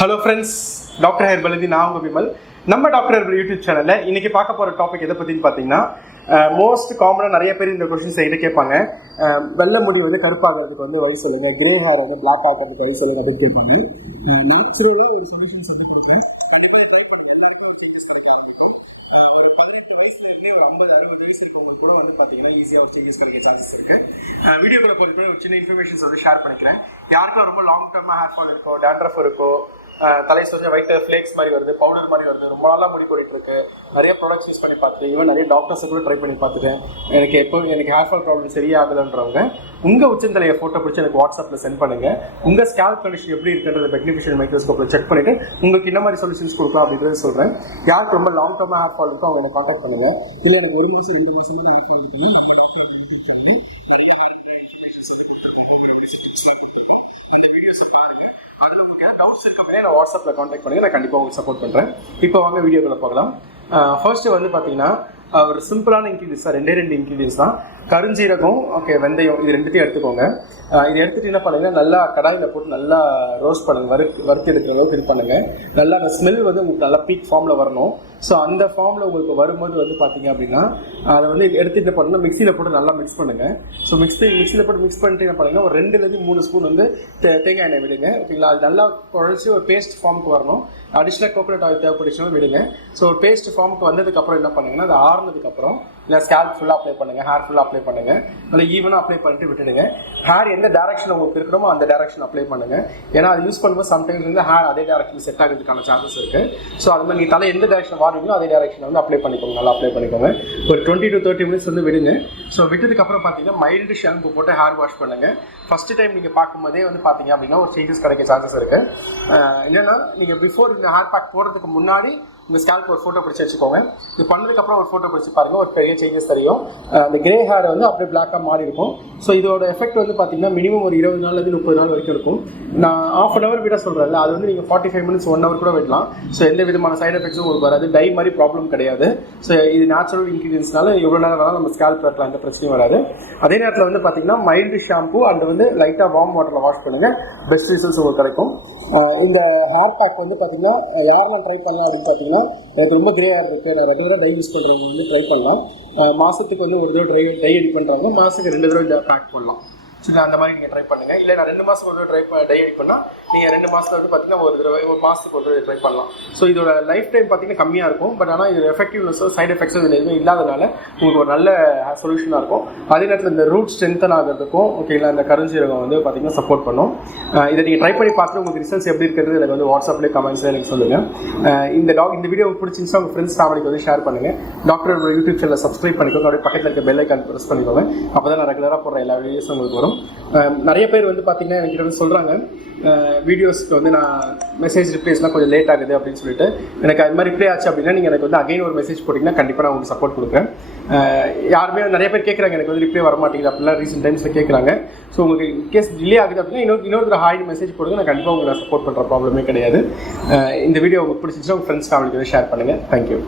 Hello friends, doctor herbal இது நான் உங்கள் விமல். நம்ம டாக்டர் ஹெர்பல் யூடியூப் சேனலில் இன்றைக்கி பார்க்க போகிற டாபிக் எதை பற்றின்னு பார்த்தீங்கன்னா, மோஸ்ட் காமனாக நிறைய பேர் இந்த கொஸ்டின்ஸ் என்கிட்ட கேட்பாங்க. வெள்ளை முடி வந்து கருப்பாகிறதுக்கு வந்து வழி சொல்லுங்கள், கிரே ஹேர் வந்து பிளாக் ஆகிறதுக்கு வழி சொல்லுங்கள் அப்படின்னு கேட்பாங்க. நேச்சுரலாக ஒரு சொல்யூஷன் சொல்லி கொடுக்குறேன். கண்டிப்பாக ட்ரை பண்ணுங்கள். எல்லாருமே ஒரு சேஞ்சஸ் கிடைக்க ஆரம்பிக்கும். ஒரு 18 வயசுலேருந்தே ஒரு 50-60 வயசு இருக்கவங்க கூட வந்து பார்த்தீங்கன்னா ஈஸியாக ஒரு சேஞ்சஸ் கிடைக்க சான்சஸ் இருக்குது. வீடியோக்குள்ள பொறுத்த ஒரு சின்ன இன்ஃபர்மேஷன்ஸ் வந்து ஷேர் பண்ணிக்கிறேன். யாருக்கும் ரொம்ப லாங் டர்மாக ஹேர் ஃபால் இருக்கோ, டேண்ட்ரஃப் இருக்கோ, தலை கொஞ்சம் ஒயிட் ஃப்ளேக்ஸ் மாதிரி வருது, பவுடர் மாதிரி வருது, ரொம்ப நாளாக முடி போயிட்டு இருக்கு, நிறைய ப்ராடக்ட்ஸ் யூஸ் பண்ணி பார்த்துட்டு, ஈவன் நிறைய டாக்டர்ஸை கூட ட்ரை பண்ணி பார்த்துட்டேன், எனக்கு ஹேர் ஃபால் ப்ராப்ளம் சரியாகுதுன்றவங்க உங்கள் உச்சந்தலையை ஃபோட்டோ பிடிச்சி எனக்கு வாட்ஸ்அப்பில் சென்ட் பண்ணுங்கள். உங்கள் ஸ்கேல்ப் கண்டிஷன் எப்படி இருக்குன்றது மெக்னிஃபிஷியல் மைக்ரோஸ்கோப்பில் செக் பண்ணிவிட்டு உங்களுக்கு என்ன மாதிரி சொல்யூஷன்ஸ் கொடுக்கலாம் அப்படின்றத சொல்கிறேன். யாருக்கு ரொம்ப லாங் டர்மாக ஹேர் ஃபால் இருக்கோ அவங்க எனக்கு கான்டாக்ட் பண்ணுங்கள். இல்லை எனக்கு 1 மாதம் 2 மாதமாக ஹேர் ஃபால் இருக்குது, அந்த வீடியோஸை பாருங்கள். அதில் உங்களுக்கு டவுட்ஸ் இருக்க நான் வாட்ஸ்அப்பில் கான்டாக்ட் பண்ணுங்கள், நான் கண்டிப்பாக உங்களுக்கு சப்போர்ட் பண்ணுறேன். இப்போ வாங்க வீடியோக்குள்ள போகலாம். ஃபர்ஸ்ட்டு வந்து பார்த்தீங்கன்னா ஒரு சிம்பிளான இன்க்ரீடியன்ஸ் தான், 2 இன்க்ரீடியன்ஸ் தான். கருஞ்சீரகம், வெந்தயம், இது ரெண்டுத்தையும் எடுத்துக்கோங்க. இது எடுத்துகிட்டு என்ன பண்ணுங்கள், நல்லா கடாயில் போட்டு நல்லா ரோஸ்ட் பண்ணுங்கள், வறுத்து எடுக்கிற அளவுக்கு இது பண்ணுங்கள். நல்லா அந்த ஸ்மெல் வந்து உங்களுக்கு நல்லா பீக் ஃபார்மில் வரணும். ஸோ அந்த ஃபார்மில் உங்களுக்கு வரும்போது வந்து பார்த்தீங்க அப்படின்னா அதை வந்து எடுத்துகிட்டு போனோம்னா மிக்சியில் போட்டு நல்லா மிக்ஸ் பண்ணுங்கள். ஸோ மிக்சியில் போட்டு மிக்ஸ் பண்ணிட்டு என்ன பண்ணுங்கன்னா ஒரு 2-3 ஸ்பூன் வந்து தேங்காய் எண்ணெய் விடுங்க. ஓகேங்களா, அது நல்லா குழச்சி ஒரு பேஸ்ட் ஃபார்முக்கு வரணும். அடிஷ்னலாக கோகோனட் ஆயில் தேவைப்படுச்சுன்னா விடுங்க. ஸோ ஒரு பேஸ்ட் ஃபார்முக்கு வந்ததுக்கப்புறம் என்ன பண்ணுங்கன்னா, அது ஆறுனதுக்கப்புறம் இல்லை ஸ்கேல்ப் ஃபுல்லாக அப்ளை பண்ணுங்கள், ஹேர் ஃபுல்லாக அப்ளை பண்ணுங்கள். நல்லா ஈவனாக அப்ளை பண்ணிட்டு விட்டுடுங்க. ஹேர் எந்த டேரக்ஷன் உங்களுக்கு இருக்கணுமோ அந்த டேரக்ஷன் அப்ளை பண்ணுங்கள். ஏன்னா அது யூஸ் பண்ணும்போது சம்டைம்ஸ் வந்து ஹேர் அதே டேரக்ஷன் செட் ஆகிறதுக்கான சான்சஸ் இருக்குது. ஸோ அது மாதிரி நீங்கள் தலை எந்த டேரக்ஷன் வாடுறீங்களோ அதே டேரக்ஷன் வந்து அப்ளை பண்ணிக்கோங்க, நல்லா அப்ளை பண்ணிக்கோங்க. ஒரு 20 to 30 மினிட்ஸ் வந்து விடுங்க. ஸோ விட்டதுக்கப்புறம் பார்த்தீங்கன்னா மைல்டு ஷாம்பு போட்டு ஹேர் வாஷ் பண்ணுங்கள். ஃபஸ்ட்டு டைம் நீங்கள் பார்க்கும்போதே வந்து பார்த்தீங்க அப்படின்னா ஒரு சேஞ்சஸ் கிடைக்க சான்சஸ் இருக்குது. என்னென்னா நீங்கள் பிஃபோர் இந்த ஹேர் பேக் போடுறதுக்கு முன்னாடி உங்கள் ஸ்கேல்ப் ஒரு ஃபோட்டோ பிடிச்சி வச்சுக்கோங்க. இது பண்ணதுக்கப்புறம் ஒரு ஃபோட்டோ பிடிச்சி பாருங்கள், ஒரு பெரிய சேஞ்சஸ் தெரியும். அந்த கிரே ஹேர் வந்து அப்படியே பிளாக்காக மாறி இருக்கும். ஸோ இதோட எஃபெக்ட் வந்து பார்த்தீங்கன்னா மினிமம் ஒரு 20 நாள்லேருந்து 30 நாள் வரைக்கும் இருக்கும். நான் ½ an hour விட சொல்கிறேன்ல, அது வந்து நீங்கள் 45 minutes 1 hour கூட விடலாம். ஸோ எந்த விதமான சைட் எஃபெக்ட்ஸும் உங்களுக்கு வராது. டை மாதிரி ப்ராப்ளம் கிடையாது. ஸோ இது நேச்சுரல் இன்க்ரீடியன்ஸ்னால எவ்வளோ நேரம் வேணாலும் நம்ம ஸ்கேல்ப் இருக்கலாம், எந்த பிரச்சனையும் வராது. அதே நேரத்தில் வந்து பார்த்தீங்கன்னா மைல்டு ஷாம்பு அண்ட் வந்து லைட்டாக வார்ம் வாட்டரில் வாஷ் பண்ணுங்கள், பெஸ்ட் ரிசல்ட்ஸ் உங்களுக்கு கிடைக்கும். இந்த ஹேர் பேக் வந்து பார்த்தீங்கன்னா யாரெல்லாம் ட்ரை பண்ணலாம் அப்படின்னு பார்த்தீங்கன்னா, எனக்கு ரொம்ப கிரே ஹேர் இருக்குது, நான் ரெகுலராக டை யூஸ் பண்ணுறவங்க வந்து ட்ரை பண்ணலாம். மாதத்துக்கு வந்து ஒரு தடவை டை எடிட் பண்ணுறவங்க மாதத்துக்கு 2 தடவை இந்த பேக் போடலாம். சரி, அந்த மாதிரி நீங்கள் ட்ரை பண்ணுங்கள். இல்லை நான் 2 மாதத்துக்கு ஒரு தடவை டை எடிட் பண்ணால் நீங்கள் 2 மாதத்துல வந்து பார்த்தீங்கன்னா ஒரு தடவை, ஒரு மாதத்துக்கு ஒரு தடவை ட்ரை பண்ணலாம். ஸோ இதோட லைஃப் டைம் பார்த்தீங்கன்னா கம்மியாக இருக்கும். பட் ஆனால் இது எஃபெக்டிவ்னஸோ சைட் எஃபெக்ட்ஸோ இதில் எதுவும் இல்லாதனால உங்களுக்கு ஒரு நல்ல சொல்யூஷனாக இருக்கும். அதே நேரத்தில் இந்த ரூட் ஸ்ட்ரென்த்தன் ஆகிறதுக்கும் ஓகேங்களா இந்த கருஞ்சீரகம் வந்து பார்த்தீங்கன்னா சப்போர்ட் பண்ணும். இதை நீங்கள் ட்ரை பண்ணி பார்த்துட்டு உங்களுக்கு ரிசல்ட்ஸ் எப்படி இருக்கிறது எனக்கு வந்து வாட்ஸ்அப்லேயே கமெண்ட்ஸில் எனக்கு சொல்லுங்கள். இந்த வீடியோ பிடிச்சிருந்துச்சுன்னா உங்கள் ஃப்ரெண்ட்ஸ் ஃபேமிலிக்கு வந்து ஷேர் பண்ணுங்கள். டாக்டர் யூடியூப் சேனலில் சப்ஸ்கிரைப் பண்ணிக்கோங்க. அப்படியே பக்கத்தில் இருக்க பெல் ஐக்கான் ப்ரெஸ் பண்ணிக்கோங்க. அப்போ தான் நான் ரெகுலராக போடுற எல்லா வீடியோஸும் உங்களுக்கு வரும். நிறைய பேர் வந்து பார்த்தீங்கன்னா என்கிட்ட வந்து சொல்கிறாங்க, வீடியோஸ்க்கு வந்து நான் மெசேஜ் ரிப்ளைஸ்லாம் கொஞ்சம் லேட் ஆகுது அப்படின்னு சொல்லிட்டு. எனக்கு அது மாதிரி ரிப்ளை ஆச்சு அப்படின்னா நீங்கள் எனக்கு வந்து அகைன் ஒரு மெசேஜ் போட்டிங்கன்னா கண்டிப்பாக நான் உங்களுக்கு சப்போர்ட் கொடுக்குறேன். யாருமே நிறைய பேர் கேட்குறாங்க, எனக்கு வந்து ரிப்ளை வர மாட்டேங்குது அப்படிலாம் ரீசெண்ட் டைம்ஸில் கேட்குறாங்க. ஸோ உங்களுக்கு கேஸ் டிலே ஆகுது அப்படின்னா இன்னொரு ஹாய் மெசேஜ் போடுங்க, நான் கண்டிப்பாக உங்களை சப்போர்ட் பண்ணுற ப்ராப்ளமே கிடையாது. இந்த வீடியோ உங்களுக்கு பிடிச்சிச்சுன்னா உங்கள் ஃப்ரெண்ட்ஸ் ஃபேமிலிக்கு வந்து ஷேர் பண்ணுங்கள். தேங்க்யூ.